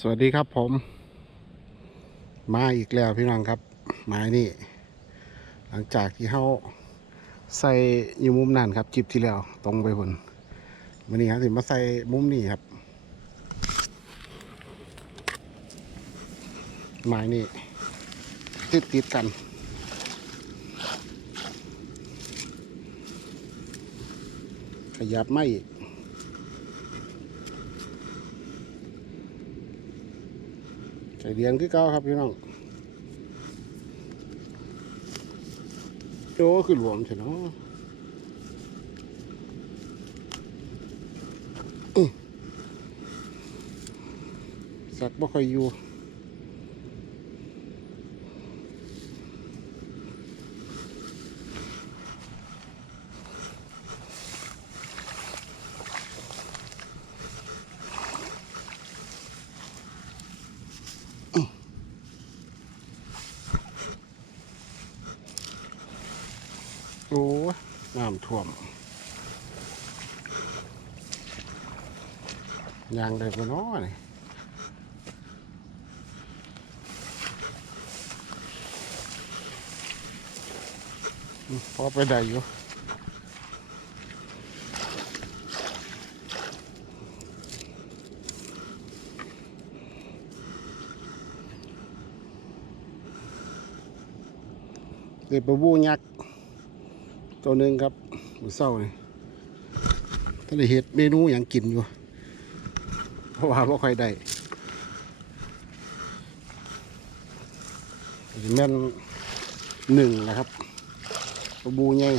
สวัสดีครับผม มาอีกแล้วพี่น้องครับหมานี่ หลังจากที่เขาใส่อยู่มุมนั่นครับจิบที่แล้วตรงไปผลวันนี้ครับสิมาใส่มุมนี้ครับหมานี่ติดติดกันขยับไม่อีก ใส่เดียนคือเก่าครับพี่น้องโอ้คือหลวมใช่เนาะสักบ่ค่อยอยู่โอ้ยน้ำท่วมยางได้ปะเนาะนี่พอไปได้อยู่เด็ดปลาบูยักษ์ ตัวหนึ่งครับมือเศร้านี่ท่านได้เห็ดเมนูอย่างกินอยู่ เพราะว่าไม่ค่อยได้แม่นหนึ่งนะครับปลาบูใหญ่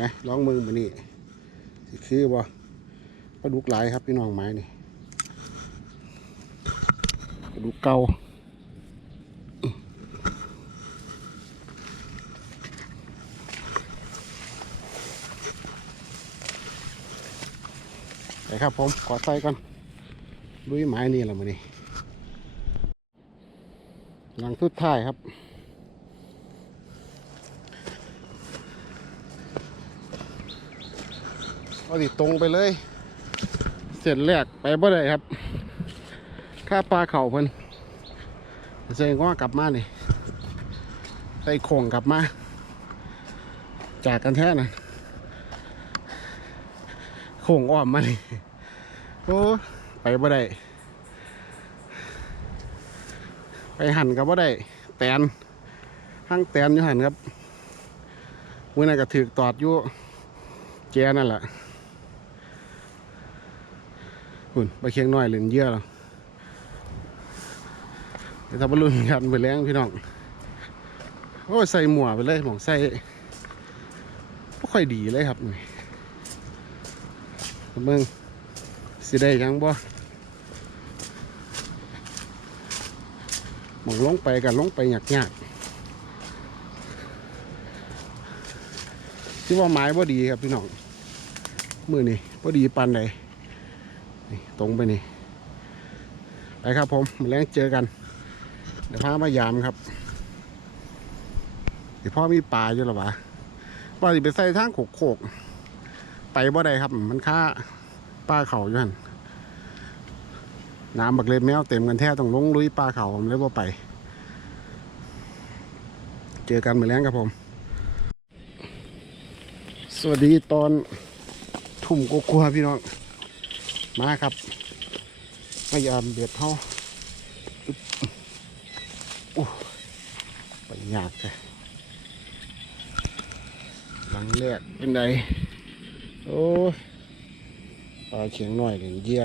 นะลองมือมานี่สิคือบ่ปลาดุกหลายครับพี่น้องไม้นี่ดูเก่า ไปครับผมขอใส่ก่อนลุยไม้นี่แหละมันนี่หลังสุดท้ายครับเอาดิตรงไปเลย เสร็จแรกไปบ่ได้ครับ ค่าปลาเข่าเพิ่นเซงว่ากลับมานี่ใส่โข่งกลับมา จากกันแท้นะ โข่งอ้อมมานี่โอ้ไปบ่ได้ ไปหันกับบ่ได้ แตนห้างแตนอยู่หันครับมื่อนั้นก็ถือตอดอยู่แกนั่นแหละหุ่นไปเคียงน้อยเหลืนเยื่อแล้วเดี๋ยวทำบอลลูนกันไปแล้งพี่น้องโอ้ใส่หมวกไปเลยหมองใส่ไม่ค่อยดีเลยครับนี่ เบิ่งสิได้ยังบ่มองลงไปกันลงไปหยักหยักที่ว่าไม้บ่ดีครับพี่น้องมือนี่บ่ดีปันใดนี่ตรงไปนี่ไปครับผมแล้งเจอกัน เดี๋ยวพามายามครับเดี๋ยวพ่อมีปลาอยู่หรอวะว่าสิไปใส่ทางโขกโขก ไปบ่ได้ครับ มันค่าปลาเขาอยู่หันน้ำบักเล็ดแมวเต็มกันแท้ต้องลงลุยปลาเขาผมเลยว่าไป เจอกันเหมาแล้วครับผม สวัสดีตอนทุ่มกกลัวพี่น้อง มาครับมายามเบียดเท่าไปยากเลยหลังแรกเป็นไง โอ้ยปลาเขียงหน่อยเหลืองเยีย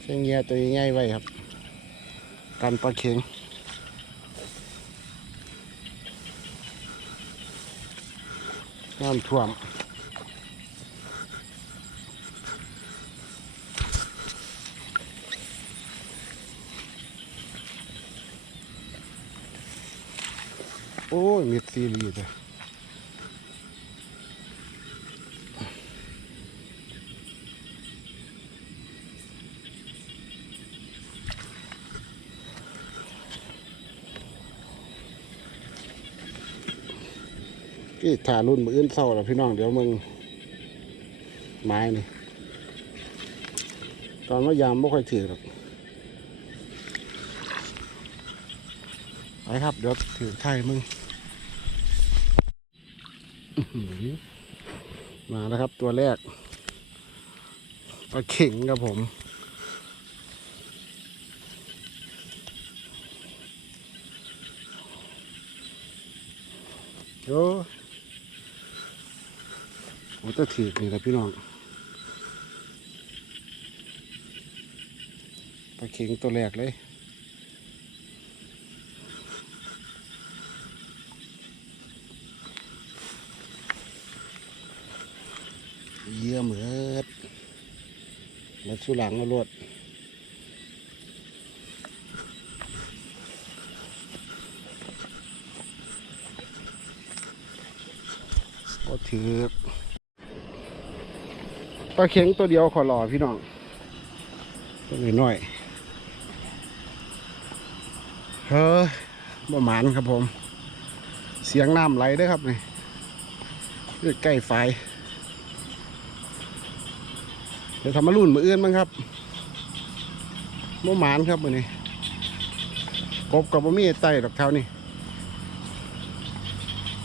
เชียงเยียตัวใหญ่ไว้ครับกันปลาเข็งน้ำท่วม เม็ดซีรีเลยกี่ถารุ่นมืออื่นเศร้าแล้วพี่น้องเดี๋ยวมึงไม้นี่ตอนว่ายามไม่ค่อยถือหรอกไปครับ เดี๋ยวถือไทยมึง มาแล้วครับตัวแรกปลาเข่งครับผม โอ้โหจะถือนี่แหละพี่น้องปลาเข็งตัวแรกเลย เยี่ยมเลย แล้วชูหลังมาลวดก็ถือปลาเข็งตัวเดียวขอรอพี่น้อง ตัวน้อยเฮ้ยบ่หมานครับผม เสียงน้ำไหลด้วยครับนี่ใกล้ไฟ เดี๋ยวทำมารุ่นมืออื่นบ้างครับบ่หมานครับมือนี้กบกับบ่มีไตดอกเท้านี่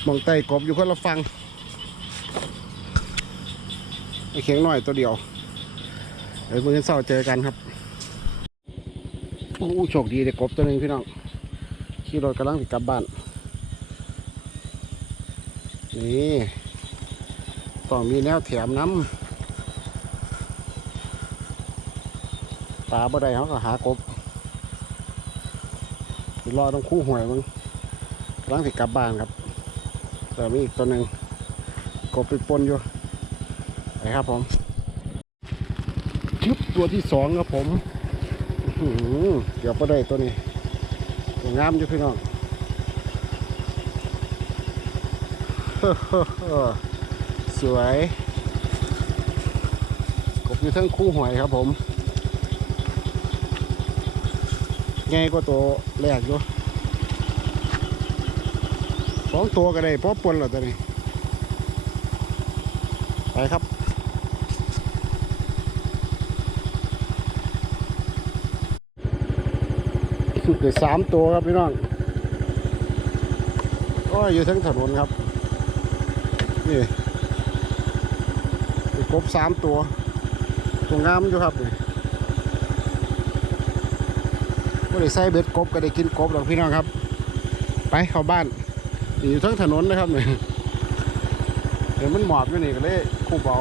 มองไตกบอยู่คนละฟังไอเข็งหน่อยตัวเดียวเดี๋ยวมืออนเศร้าเจอกันครับโอ้โชคดีได้กกบตัวหนึ่งพี่น้องขี่รถกำลังจะกลับบ้านนี่ต้องมีแนวแถมน้ำ ปลาบ่ได้เขาก็หากบรอต้องคู่หวยมึงกำลังจะกลับบ้านครับแต่มีอีกตัวหนึ่งกบไปปนอยู่ไปครับผมชึบตัวที่สองครับผมเดี๋ยวก็ได้ตัวนี้ตัวงามอยู่พี่น้องสวย กบอยู่ทั้งคู่หอยครับผม ง่ายกว่าตัวแรกอยู่สองตัวก็ได้พราะปนแล้วตัวนี้ ไปครับเดี๋ยสามตัวครับพี่น้องก็อยู่ทั้งถนนครับ นี่ไปกบสามตัว ตัวงามอยู่ครับนี่ ก็ได้ใส่เบ็ดกบก็ได้กินกบหรอกพี่น้องครับ ไปเข้าบ้านอยู่ทั้งถนนนะครับนี่เดี๋ยวมันหมอบอยู่นี่ก็เลยคู่เบา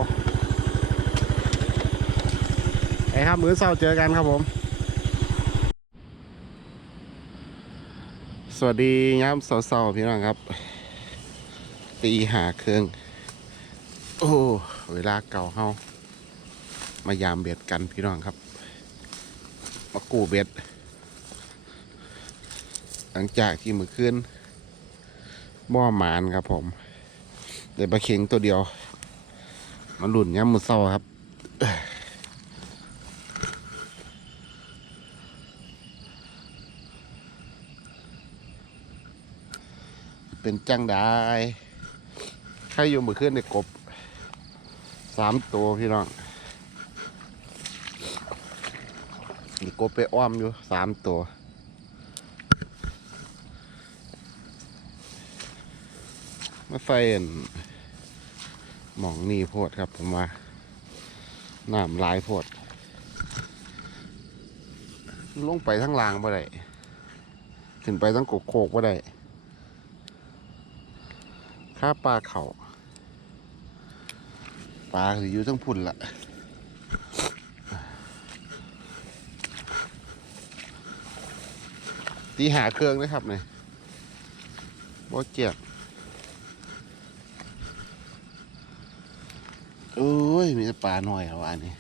ไปครับมือเช้าเจอกันครับผม สวัสดีย้ำเสาๆพี่น้องครับ ตีหาเครื่องโอ้เวลาเก่าเฮามายามเบ็ดกันพี่น้องครับ มากูเบ็ด หลังจากที่มือขึ้นบ่อหมานครับผมเดี๋ยวปลาเข็งตัวเดียวมาหลุนย้ำมือเศร้าครับเป็นจังได้ใครอยู่มือขึ้นในกบสามตัวพี่น้องมีกบไปอ้อมอยู่สามตัว มาใส่นหมองนี่โพดครับผมว่าน้ำลายโพด ลงไปทั้งลางบ่ได้ขึ้นไปทั้งโกกโคกบ่ได้ข้าปลาเขาปลาคืออยู่ทั้งพุ่นละตีหาเครื่องนะครับเนี่ยบ่เจ็บ โอ้ย มีแต่ปลาหน่อยแล้วอันนี้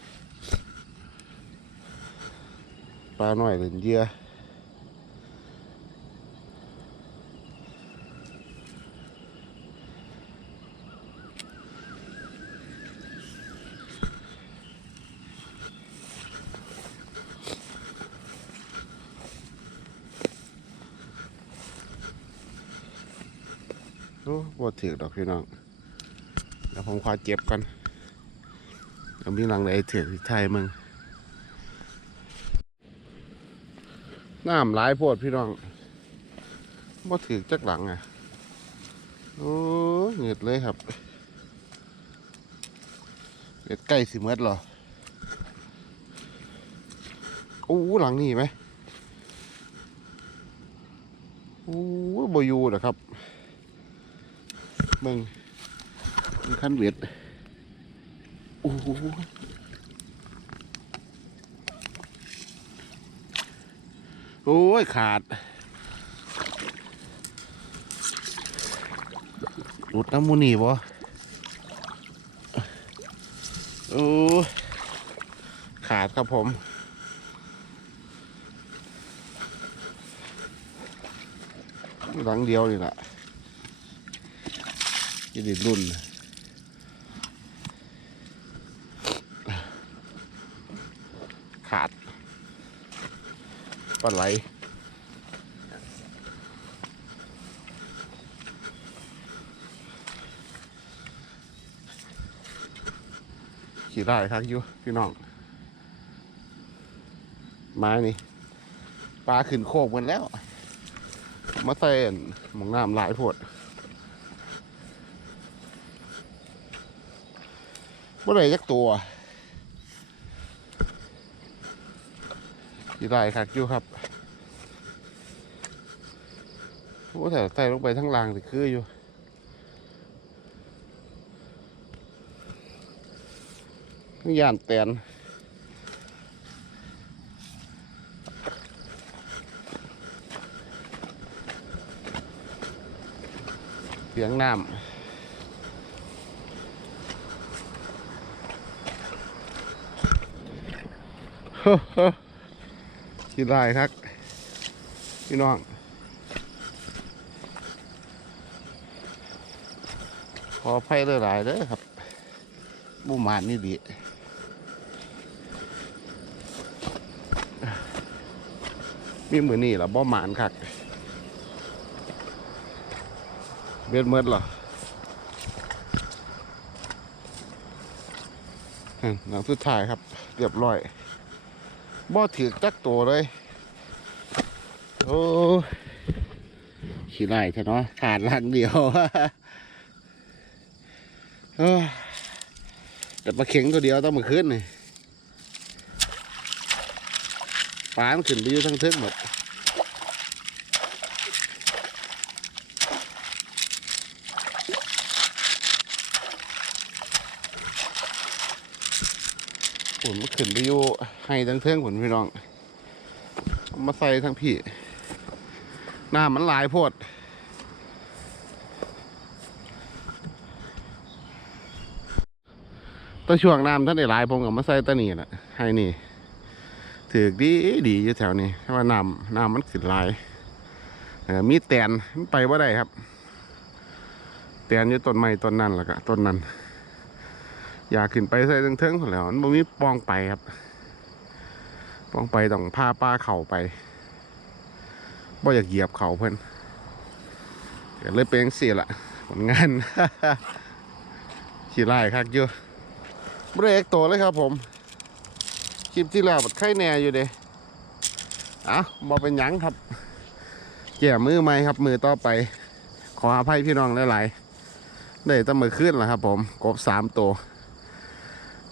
ปลาหน่อยเรือเยื่อโอ้บ่ถือดอกพี่น้อง แล้วผมขาเจ็บกัน เดี๋ยวมีหลังไหนถือที่ไทยมึงน้ำหลายโพดพี่น้องบ่ถือจักหลังอะ โอ้เหงืดเลยครับเบ็ดใกล้สิเมดหรอโอ้หลังนี่ไหมโอ้บอยูเหรอครับเบิ่งมีขั้นเวท โอ้โหโอ้ย ขาดหลุดน้ำมูนี่บ่โอ้ยขาดครับผม หลังเดียวนี่แหละยี่ดิรุ่นด ปลาไหลขี่ได้ครับยูพี่น้องไม้นี่ปลาขึ้นโคกกันแล้ว มาใส่อั่นหมองน้ำหลายโพดบ่ได้จักตัว ที่ได้คักอยู่ครับโอ้แต่ใส่ลงไปทั้งรางสิคืออยู่นี่ย่านแตนเสียงน้ำ คิดได้ครับพี่น้องขอไพ่หลายๆเด้อครับบุมานนี่ดีมีมือนี่ล่ะบ่หมานคักเบ็ดเมดเหรอหลังสุดท้ายครับ เรียบร้อย บ่ถือจักตัวเลย โอ้ขี้ไล่ใช่เนาะขาดลังเดียวเอ้อแต่ปลาเข็งตัวเดียวต้องมาขึ้นเลยปลามันขึ้นไปอยู่ทั้งเทึกหมด ผลมันขึ้นไปอยู่ให้ทั้งเทิงผลพี่น้อง มาใส่ทั้งพี่หน้ามันหลายโพดต้นช่วงน้ำท่านได้หลายผมกับมาใส่ตะนี่แหละให้นี่ถือดีดีอยู่แถวนี้เพราะว่าน้ำน้ำมันขึ้นหลายมีแตนมันไปว่าได้ครับ แตนอยู่ต้นไม้ต้นนั้นแล้วก็ต้นนั้น อยากขึ้นไปใส่เทิงๆคนแล้วมันบ่มีปองไปครับปองไปต้องพาป้าเข่าไปบ่อยากเหยียบเขาเพิ่อนก็เลยเป็นเสียละผลงานขี่ไล่คักเยอะเบรกตัวเลยครับผม คลิปที่แล้วบัดไข่แน่อยู่เด้อะบอเป็นหยังครับแก่มือไหมครับ มือต่อไป ขออภัยพี่น้องหลายๆได้ตั้งมือขึ้นแล้วครับผม กบสามตัว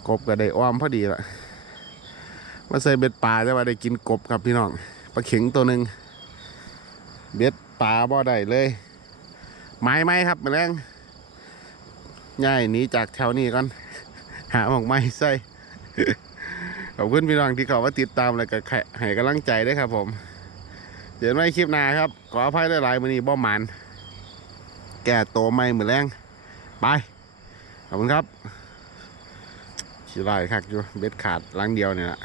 กบก็ได้อ้อมพอดีละมาใส่เบ็ดปลาจะว่าได้กินกบครับพี่น้องปลาเข็งตัวหนึ่งเบ็ดปลาบ่ได้เลย ไม้ไหมครับแมลงง่ายหนีจากแถวนี้ก่อนหาหมองไม้ใส่ขอบคุณพี่น้องที่เขามาติดตามแล้วก็ให้กำลังใจด้วยครับผมเดี๋ยวไว้คลิปหน้าครับ ขออภัยหลายๆมือนี้บ่หมันแก่โตไม่เหมือนแรงไป ขอบคุณครับ ชิไล่คักอยู่เบ็ดขาดล้างเดียวเนี่ยแหละ